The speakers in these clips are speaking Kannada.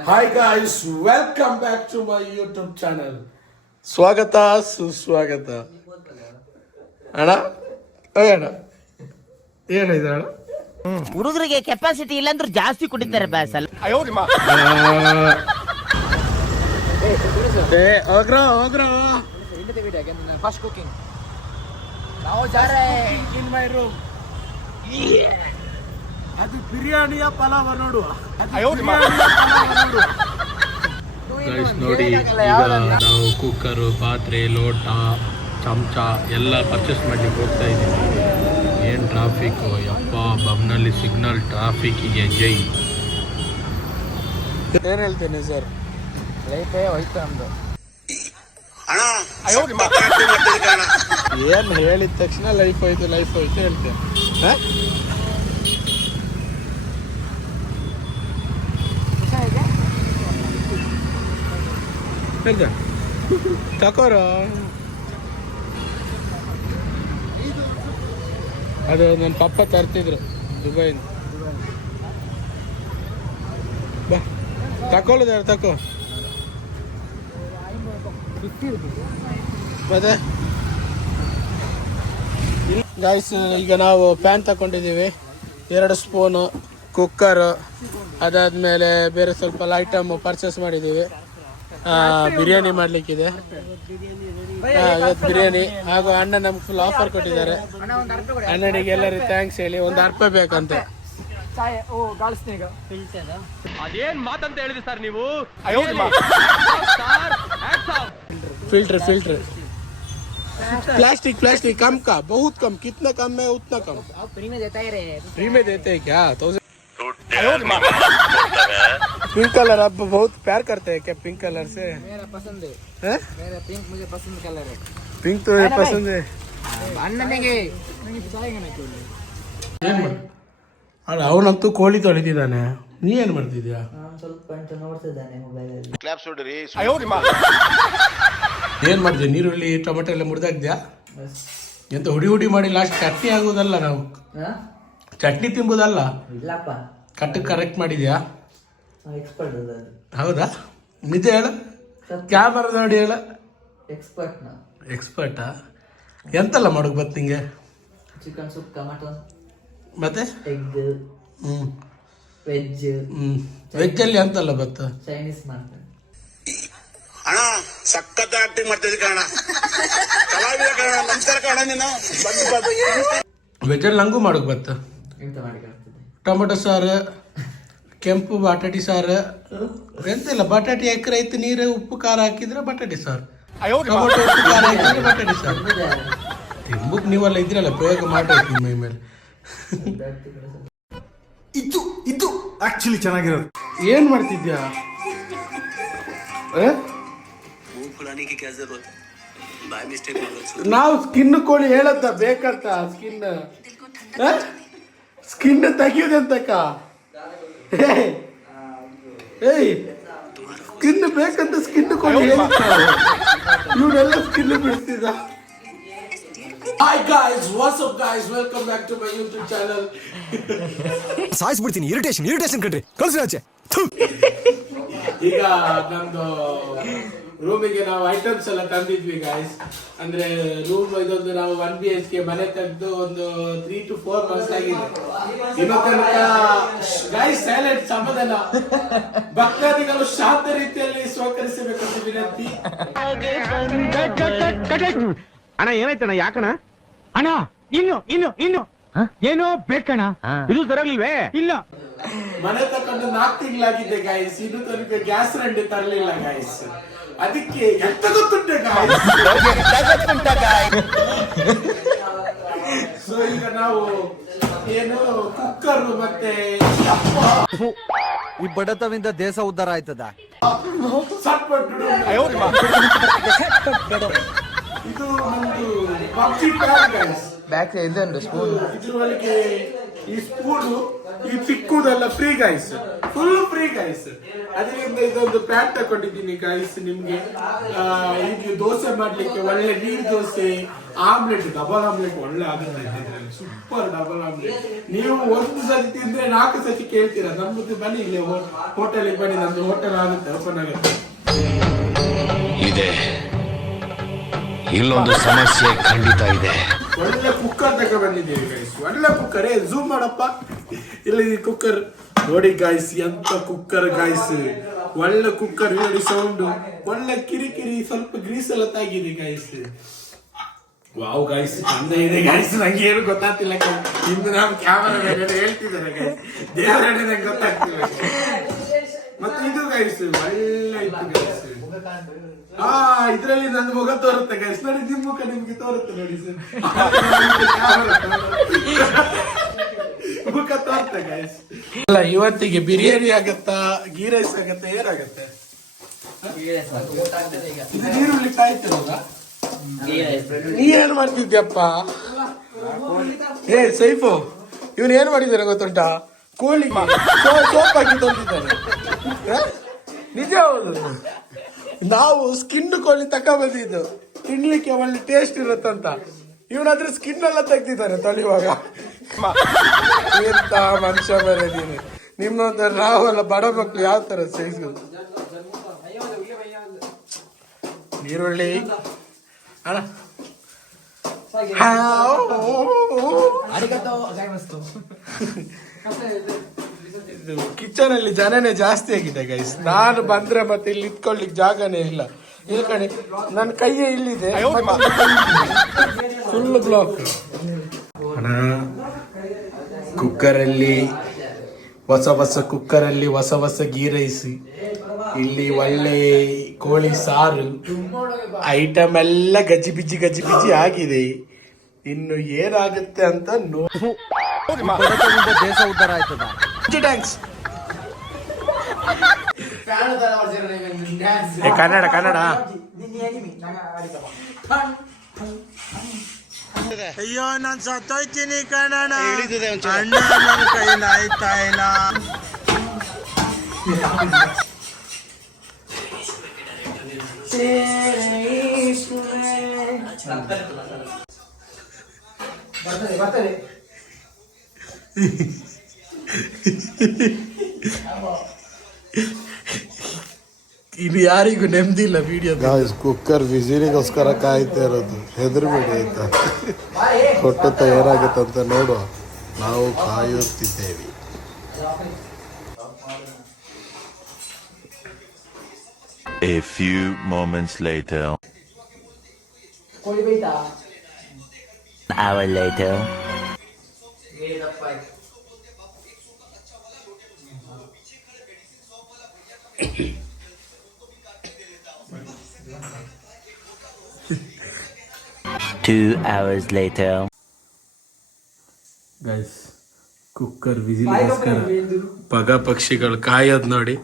Hi guys, welcome back to my YouTube channel. ಸ್ವಾಗತ ಸುಸ್ವಾಗತ. ಅಣ್ಣ ಅಣ್ಣ ಏನಿದೆ ಅಣ್ಣ? ಹುಡುಗರಿಗೆ ಕೆಪಾಸಿಟಿ ಇಲ್ಲ ಅಂದ್ರೆ ಜಾಸ್ತಿ ಕುಡಿತಾರೆ ಬ್ಯಾಸಲ್. ಫಸ್ಟ್ ಕುಕಿಂಗ್ ನಾವು ಇನ್ ಮೈ ರೂಮ್. ಅದು ಬಿರಿಯಾನಿಯ ಪಲಾವ ನೋಡುವ. ನೋಡಿ ಈಗ ನಾವು ಕುಕ್ಕರು, ಪಾತ್ರೆ, ಲೋಟ, ಚಮಚ ಎಲ್ಲ ಪರ್ಚೇಸ್ ಮಾಡ್ಲಿಕ್ಕೆ ಹೋಗ್ತಾ ಇದ್ದೀವಿ. ಏನು ಟ್ರಾಫಿಕ್ಕು ಯಪ್ಪ! ಬಮ್ನಲ್ಲಿ ಸಿಗ್ನಲ್ ಟ್ರಾಫಿಕ್ಕಿಗೆ ಜೈ. ಏನು ಹೇಳ್ತೇನೆ ಸರ್, ಲೈಫೇ ಹೋಯ್ತು ನಮ್ದು. ಏನು ಹೇಳಿದ ತಕ್ಷಣ ಲೈಫ್ ಹೋಯ್ತು ಹೇಳ್ತೇನೆ. ತಕೋರ ಅದು ನನ್ನ ಪಪ್ಪ ತರ್ತಿದ್ರು ದುಬೈನ. ಬಾ ತಕೊಳ್ಳೋದಾರ ತಕೋ. ಮತ್ತೆ ಗಾಯ್ಸ್, ಈಗ ನಾವು ಪ್ಯಾನ್ ತಗೊಂಡಿದ್ದೀವಿ, 2 ಸ್ಪೂನು, ಕುಕ್ಕರ್, ಅದಾದಮೇಲೆ ಬೇರೆ ಸ್ವಲ್ಪ ಐಟಮ್ ಪರ್ಚೇಸ್ ಮಾಡಿದ್ದೀವಿ. ಬಿರಿಯಾನಿ ಮಾಡಲಿಕ್ಕಿದೆ. ಇವತ್ತು ಬಿರಿಯಾನಿ ಹಾಗೂ ಅಣ್ಣ ನಮ್ಗೆ ಫುಲ್ ಆಫರ್ ಕೊಟ್ಟಿದ್ದಾರೆ. ಅಣ್ಣನಿಗೆ ಎಲ್ಲರೂ ಥ್ಯಾಂಕ್ಸ್ ಹೇಳಿ. ಒಂದು ಅರ್ಪ ಬೇಕಂತೆ. ಅದೇನ್ ಮಾತಂತ ಹೇಳಿದ್ರಿ ಸರ್ ನೀವು? फिल्टर प्लास्टिक कम का, बहुत कम. कितना कम है उतना कम. फ्री में देता है रे. फ्री में देते हैं क्या? तो पिंक कलर अब बहुत प्यार करते हैं क्या पिंक कलर से? मेरा पसंद है. मेरा पिंक मुझे पसंद कलर है. पिंक तो पसंद है. ಅಣ್ಣನಿಗೆ ಅಲ್ಲ, ಅವನಂತೂ ಕೋಳಿ ತೊಳಿತಿದ್ದಾನೆ. ನೀ ಏನು ಮಾಡ್ತಿದ್ಯಾ? ಸ್ವಲ್ಪ ನೋಡ್ತಿದ್ದಾನೆ ಮೊಬೈಲಲ್ಲಿ. ಏನು ಮಾಡಿದೆ? ನೀರುಳ್ಳಿ ಟೊಮೆಟೊ ಎಲ್ಲ ಮುರಿದಾಕ್ದ್ಯಾ? ಎಂತ ಹುಡಿ ಮಾಡಿ ಲಾಸ್ಟ್ ಚಟ್ನಿ ಆಗೋದಲ್ಲ. ನಾವು ಚಟ್ನಿ ತಿಂಬೋದಲ್ಲ. ಇಲ್ಲಪ್ಪ, ಕಟ್ಟು ಕರೆಕ್ಟ್ ಮಾಡಿದ್ಯಾ? ಎಕ್ಸ್ಪರ್ಟ್ ಅದು. ಹೌದಾ? ನಿಜ ಹೇಳ, ಕ್ಯಾಮರಾ ನೋಡಿ ಹೇಳ. ಎಕ್ಸ್ಪರ್ಟಾ? ಎಂತೆಲ್ಲ ಮಾಡೋಕೆ ಬತ್ತು ನಿಂಗೆ? ಚಿಕನ್ ಸೂಪ್, ಟೊಮೆಟೊ, ಮತ್ತೆ ಎಗ್, ವೆಜ್. ವೆಜ್ಜಲ್ಲಿ ಎಂತೆಲ್ಲ ಬತ್ತು? ಚೈನೀಸ್ ಮಾಡ್ತಾರೆ. ಅಣ್ಣ ಸಖತ್ ಆಕ್ಟಿಂಗ್ ಮಾಡ್ತಿದ್ದೆ ಕಣ. ಕಲಾವಿದ ಕಣ. ನಮಸ್ಕಾರ ಕಣ. ನೀನು ವೆಜ್ಜಲ್ಲಿ ನಂಗೂ ಮಾಡೋಕೆ ಬತ್ತು. ಎಂತ ಮಾಡಿ ಕಾಣ್ತದೆ? ಟೊಮೆಟೊ ಸಾರು, ಕೆಂಪು ಬಟಾಟಿ ಸಾರು, ಎಂತಿಲ್ಲ, ಬಟಾಟಿ ಎಕರೆ ಐತೆ, ನೀರು ಉಪ್ಪು ಖಾರ ಹಾಕಿದ್ರೆ ಬಟಾಟಿ ಸಾರು, ಟೊಮೆಟೊ ಉಪ್ಪು ಖಾರ ಹಾಕಿದ್ರೆ ಬಟಾಟಿ ಸಾರು. ತಿಂಬುಕ್ ನೀವೆಲ್ಲ ಇದ್ರಲ್ಲ, ಪ್ರಯೋಗ ಮಾಡ್ಬೇಕು ಮೈ ಮೇಲೆ. ಇದು ಆಕ್ಚುಲಿ ಚೆನ್ನಾಗಿರೋದು. ಏನ್ ಮಾಡ್ತಿದ್ಯಾ? ನಾವು ಸ್ಕಿನ್ ಕೋಳಿ ಹೇಳತ್ತ ಬೇಕಂತ. ಸ್ಕಿನ್ ತೆಗಿಯೋದಂತಕ್ಕ. ಏಯ್, ಸ್ಕಿನ್ ಬೇಕಂತ ಸ್ಕಿನ್ ಕೋಳಿ ಹೇಳುತ್ತ. ಇವನೆಲ್ಲ skin ಬಿಡ್ತಿದ್ದ. Hi guys, what's up guys? Welcome back to my YouTube channel. ಸಾಯಿಸ್ಬಿಡ್ತೀನಿ. ಇರಿಟೇಷನ್ ಕಣ್ರಿ, ಕಳ್ಸಿ ಆಚೆ. ಈಗ ನಮ್ದು ರೂಮಿಗೆ ನಾವು ಐಟಮ್ಸ್ ಎಲ್ಲ ತಂದಿದ್ವಿ ಗಾಯ್ಸ್. ಅಂದ್ರೆ ರೂಮ್ ಇದೊಂದು ನಾವು 1 BHK ಮನೆ ತೆಗೆದು ಒಂದು 3 to 4 ಮಂತ್ಸ್ ಆಗಿದೆ. ಇನ್ನು ತನಕ ಗಾಯ್ಸ್ ಸೈಲೆಂಟ್, ಸಮಾಧಾನ. ಭಕ್ತಾದಿಗಳು ಶಾಂತ ರೀತಿಯಲ್ಲಿ ಸ್ವೀಕರಿಸಬೇಕಂತ ವಿನಂತಿ. ಅಣ್ಣ ಏನಾಯ್ತಣ್ಣ? ಯಾಕಣ್ಣ? ಅಣ್ಣ ಇನ್ನು ಏನೋ ಬೇಕಣ್ಣ. ಇದು ಸರಿಯಾಗ್ಲಿಲ್ವೇ? ಇಲ್ಲ, ಮನೆ ತಕೊಂಡು 4 ತಿಂಗಳಾಗಿದೆ ಗಾಯ್ಸ್. ಇನ್ನು ತನಕ ಗ್ಯಾಸ್ ರಂಡಿ ತರಲಿಲ್ಲ ಗಾಯ್ಸ್. ಅದಕ್ಕೆ ಎಂತ ಗೊತ್ತುಂಟೆ ಗಾಯ್ಸ್. ಸೊ ಈಗ ನಾವು ಏನು ಕುಕ್ಕರ್ ಮತ್ತೆ ಈ ಬಡತವಿಂದ ದೇಶ ಉದ್ಧಾರ ಆಯ್ತದ. ಇದು ನಮ್ದು ಪಬ್ಜಿ ಪ್ಯಾಕ್ ಗಾಯ್ಸ್. ಬ್ಯಾಕ್ ಇದೊಂದು ಸ್ಪೂನ್. ಇದ್ರೊಳಗೆ ಈ ಸ್ಪೂನು, ಈ ಚಿಕ್ಕುದೆಲ್ಲ free guys, full free guys. ಅದರಿಂದ ಇದೊಂದು ಪ್ಯಾಕ್ ತಗೊಂಡಿದ್ದೀನಿ ಗಾಯ್ಸ್ ನಿಮ್ಗೆ. ಇದು ದೋಸೆ ಮಾಡ್ಲಿಕ್ಕೆ ಒಳ್ಳೆ ನೀರ್ ದೋಸೆ, ಆಮ್ಲೆಟ್, ಡಬಲ್ ಆಮ್ಲೆಟ್ ಒಳ್ಳೆ ಆಗುತ್ತೆ. Super double omelette. ನೀವು ಒಂದು ಸತಿ ತಿಂದ್ರೆ 4 ಸತಿ ಕೇಳ್ತೀರಾ. ನಮ್ಮದು ಬನ್ನಿ ಇಲ್ಲಿ ಹೋಟೆಲಿಗೆ ಬನ್ನಿ, ನಮ್ದು ಹೋಟೆಲ್ ಆಗುತ್ತೆ, ಓಪನ್ ಆಗುತ್ತೆ. ಇದೆ ಇಲ್ಲೊಂದು ಸಮಸ್ಯೆ ಖಂಡಿತ ಇದೆ. ಒಳ್ಳೆ ಕುಕ್ಕರ್ ತಗ ಬಂದಿದ್ದೀವಿ ಗೈಸ್, ಒಳ್ಳೆ ಕುಕ್ಕರ್. ಝೂಮ್ ಮಾಡಪ್ಪ, ಇಲ್ಲಿ ಕುಕ್ಕರ್ ನೋಡಿ ಗೈಸ್, ಎಂತ ಕುಕ್ಕರ್ ಗೈಸ್, ಒಳ್ಳೆ ಕುಕ್ಕರ್ ನೋಡಿ ಸೌಂಡ್, ಒಳ್ಳೆ ಕಿರಿಕಿರಿ, ಸ್ವಲ್ಪ ಗ್ರೀಸ್ ಎಲ್ಲ ತಾಗಿದೆ ಗೈಸ್. ವಾವ್ ಗೈಸ್, ಚಂದ ಇದೆ ಗೈಸ್. ನಂಗೆ ಏನು ಗೊತ್ತಾಗ್ತಿಲ್ಲ, ಇನ್ನು ನಾವು ಕ್ಯಾಮರಾ ಮೇಲೆ ಹೇಳ್ತಿದ್ದಾರೆ ಗೈಸ್, ದೇವರೇ ನಂಗೆ ಗೊತ್ತಾಗ್ತಿಲ್ಲ. ಮತ್ತೆ ಇದು ಗೈಸ್ ಒಳ್ಳೆ ಇತ್ತು ಗೈಸ್. ಇದ್ರಲ್ಲಿ ನನ್ನ ಮುಖ ತೋರುತ್ತೆ ಗೈಸ್, ನೋಡಿ ನಿಮ್ ಮುಖ ನಿಮ್ಗೆ ತೋರುತ್ತೆ ನೋಡಿ ಸರ್, ಮುಖ ತೋರುತ್ತೆ ಗೈಸ್. ಅಲ್ಲ, ಇವತ್ತಿಗೆ ಬಿರಿಯಾನಿ ಆಗತ್ತಾ, ಗೀ ರೈಸ್ ಆಗತ್ತಾ, ಏನಾಗತ್ತೆ? ಇದು ನೀರುಳ್ಳಿ ಕಾಯ್ತಿರಲ್ಲ, ನೀ ಏನ್ ಮಾಡ್ತಿದ್ಯಪ್ಪ? ಏ ಸೈಫು, ಇವನು ಏನ್ ಮಾಡಿದಾರೆ ಗೊತ್ತುಂಟಾ? ಕೋಳಿಗೆ ಸೋಪ್ ಹಾಕಿ ತಂದಿದ್ದಾನೆ. ನಿಜ ಹೌದು, ನಾವು ಸ್ಕಿನ್ ಕೋಳಿ ತಕೊಂಡ್ಬಂದಿದ್ದು ತಿನ್ಲಿಕ್ಕೆ ಒಳ್ಳೆ ಟೇಸ್ಟ್ ಇರುತ್ತಂತ. ಇವನಾದ್ರೆ ಸ್ಕಿನ್ ಎಲ್ಲ ತೆಗ್ದಿದ್ದಾನೆ ತೊಳೆಯುವಾಗ. ಎಂತ ಮನುಷ್ಯ ಬೇರೆ ನೀನು, ನಿಮ್ಮಂತ ನಾವೆಲ್ಲ ಬಡ ಮಕ್ಳು ಯಾವ ತರ ಸೈಜ್. ನೀರುಳ್ಳಿ ಅಣ್ಣ, ಕಿಚನ್ ಅಲ್ಲಿ ಜನನೇ ಜಾಸ್ತಿ ಆಗಿದೆ ಗೈಸ್. ನಾನು ಬಂದ್ರೆ ಮತ್ತೆ ಇಲ್ಲಿ ಇಟ್ಕೊಳ್ಲಿಕ್ಕೆ ಜಾಗನೇ ಇಲ್ಲ. ಇಲ್ಲಿ ಕಣೆ, ನನ್ನ ಕೈಯೇ ಇಲ್ಲಿದೆ, ಫುಲ್ ಬ್ಲಾಕ್. ಕುಕ್ಕರಲ್ಲಿ ಹೊಸ ಕುಕ್ಕರಲ್ಲಿ ಹೊಸ ಗೀ ರೈಸ್, ಇಲ್ಲಿ ಒಳ್ಳೆ ಕೋಳಿ ಸಾರು, ಐಟಮ್ ಎಲ್ಲ ಗಜ್ಜಿ ಬಿಜ್ಜಿ ಆಗಿದೆ. ಇನ್ನು ಏನಾಗುತ್ತೆ ಅಂತ ಬಡತನದಿಂದ ದೇಶ ಉದ್ಧಾರ ಆಯ್ತದ. ಥ್ಯಾಂಕ್ಸ್. ಕನ್ನಡ ಅಯ್ಯೋ, ನಾನ್ ಸತ್ತೋಯ್ತೀನಿ ಕನ್ನಡ, ಅಣ್ಣ ನನ್ನ ಕೈಲಿ ಆಯ್ತಾ ಇಲ್ಲ. ಇದು ಯಾರಿಗೂ ನೆಮ್ಮದಿಲ್ಲ ವಿಡಿಯೋ. ಕುಕ್ಕರ್ ವಿಸಿಲಿಗೋಸ್ಕರ ಕಾಯ್ತಾ ಇರೋದು, ಹೆದರ್ಬೇಡಿ ಆಯ್ತಾ. ಕೊಟ್ಟತ್ತ ಏನಾಗುತ್ತೆ ಅಂತ ನೋಡುವ, ನಾವು ಕಾಯುತ್ತಿದ್ದೇವೆ. A few moments later. An hour later. 2 hours later. Guys, cooker ವಿಸಿಲಿಗೋಸ್ಕರ ಪಗ ಪಕ್ಷಿಗಳು ಕಾಯೋದು ನೋಡಿ.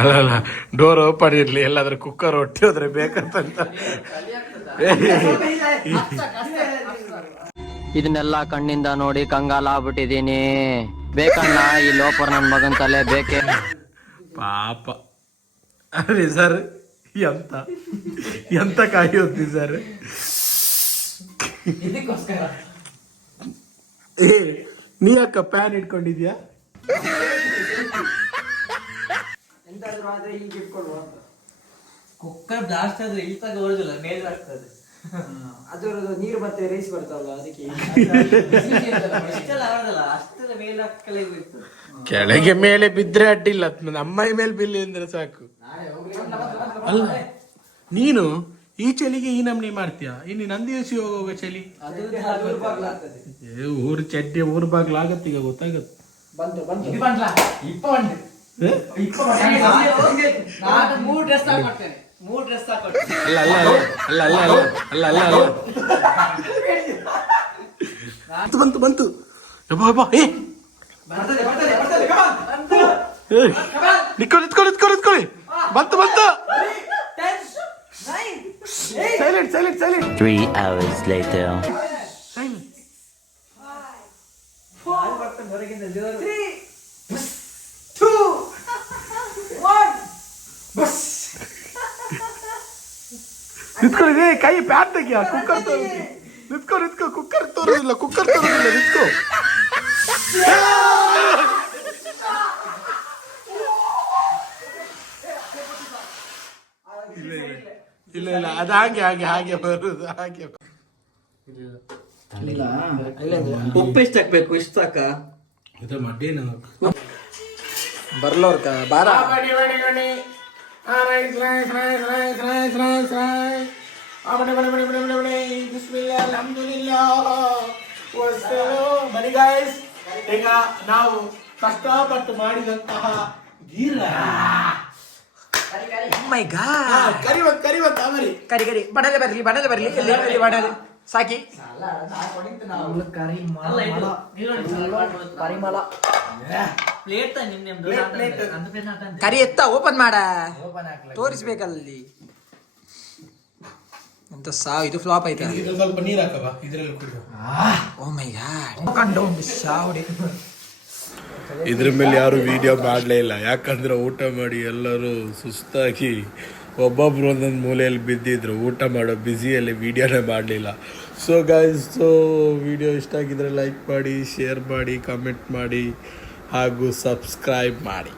ಅಲ್ಲ, ಡೋರ್ ಓಪನ್ ಇರ್ಲಿ, ಎಲ್ಲಾದ್ರೂ ಕುಕ್ಕರ್ ಹೊಟ್ಟಿ ಹೋದ್ರೆ ಬೇಕಂತ. ಇದನ್ನೆಲ್ಲ ಕಣ್ಣಿಂದ ನೋಡಿ ಕಂಗಾಲ ಆಗ್ಬಿಟ್ಟಿದೀನಿ. ಬೇಕಣ್ಣ ಈ ಲೋಪರ್ ನನ್ ಮಗನ್ ತಲೆ ಬೇಕೆ. ಪಾಪ. ಅರೆ ಸರ್, ಎಂತ ಕಾಯೋದ್ನಿ ಸರ್. ನೀ ಯಾಕ ಪ್ಯಾನ್ ಇಟ್ಕೊಂಡಿದ್ಯಾ? ಕುಕ್ಕರ್ ಬ್ಲಾಸ್ಟ್ ಆದ್ರೆ ಇಲ್ಲಿ ತಗ ಹೊರದಿಲ್ಲ, ಮೇಲೆ ಆಗ್ತದೆ. ಅದರದ್ದು ನೀರು ಮತ್ತೆ ರೈಸ್ ಬರ್ತಾವಲ್ಲ, ಅದಕ್ಕೆ ಅಷ್ಟೆಲ್ಲ ಮೇಲೆ ಹಾಕಲೇಬೇಕು. ಕೆಳಗೆ ಮೇಲೆ ಬಿದ್ರೆ ಅಡ್ಡಿಲ್ಲ, ನಮ್ಮ ಮೇಲೆ ಬಿಲ್ಲಿ ಅಂದ್ರೆ ಸಾಕು. ಅಲ್ಲ, ನೀನು ಈ ಚಳಿಗೆ ಈ ನಮ್ನಿ ಮಾಡ್ತೀಯ, ಇನ್ನು ನಂದಿವಸಿ ಹೋಗುವ ಚಳಿ ಊರ್ ಚಡ್ಡಿ ಊರ್ ಬಾಗ್ಲ ಆಗತ್ತೆ, ಈಗ ಗೊತ್ತಾಗತ್ತೆ. ಬಂತು ನಿತ್ಕೊಳ್ಳಿ. ಬಂತು. Silent. 3 hours later. ಕುಕ್ಕರ್ ಕೈ ಪ್ಯಾಟ್ ತೆಗಿಯ ಕುಕ್ಕರ್ ನಿತ್ಕೋ ಕುಕ್ಕರ್ ತೋರೋದಿಲ್ಲ ನಿತ್ಕೋ. ಇಲ್ಲ ಅದು ಹಾಗೆ ಬರುದು ಹಾಗೆ. ಉಪ್ಪು ಎಷ್ಟು ಹಾಕ್ಬೇಕು? ಇಷ್ಟು ಸಾಕ? ಇದು ಮಡ್ಡೇನು ಬರ್ಲೋರ್ಕ ಬಾರ ಬನ್ನಿ ಗಾಯ್ಸ್, ಈಗ ನಾವು ಕಷ್ಟಪಟ್ಟು ಮಾಡಿದಂತಹ ಮೈ ಗಾಡ್ ಕರಿವಂತ ಅವರಿ ಕರಿ ಬಡಲೆ ಬರ್ಲಿ ಎಲ್ಲಿ ಬಡಲೆ ಸಾಕಿ ಕರಿ ಎತ್ತ ಓಪನ್ ಮಾಡ ತೋರಿಸ್ಬೇಕಲ್ಲಿ ಅಂತ ಇದು ಫ್ಲಾಪ್ ಆಯ್ತಾ? ಸ್ವಲ್ಪ ನೀರು ಹಾಕವಾ ಇದ್ರಲ್ಲಿ ಕುಡಿಯೋ. ಓ ಮೈ ಗಾಡ್ ಕಂಡು ಸಾವುಡಿ. ಇದ್ರ ಮೇಲೆ ಯಾರು ವಿಡಿಯೋ ಮಾಡಲೇ ಇಲ್ಲ, ಯಾಕಂದ್ರೆ ಊಟ ಮಾಡಿ ಎಲ್ಲರೂ ಸುಸ್ತಾಗಿ ಒಬ್ಬೊಬ್ರು ಒಂದೊಂದು ಮೂಲೆಯಲ್ಲಿ ಬಿದ್ದಿದ್ರು. ಊಟ ಮಾಡೋ ಬ್ಯುಸಿಯಲ್ಲಿ ವಿಡಿಯೋನೇ ಮಾಡಲಿಲ್ಲ. ಸೊ ಗೈಸ್, ವಿಡಿಯೋ ಇಷ್ಟ ಆಗಿದ್ರೆ ಲೈಕ್ ಮಾಡಿ, ಶೇರ್ ಮಾಡಿ, ಕಮೆಂಟ್ ಮಾಡಿ ಹಾಗೂ ಸಬ್ಸ್ಕ್ರೈಬ್ ಮಾಡಿ.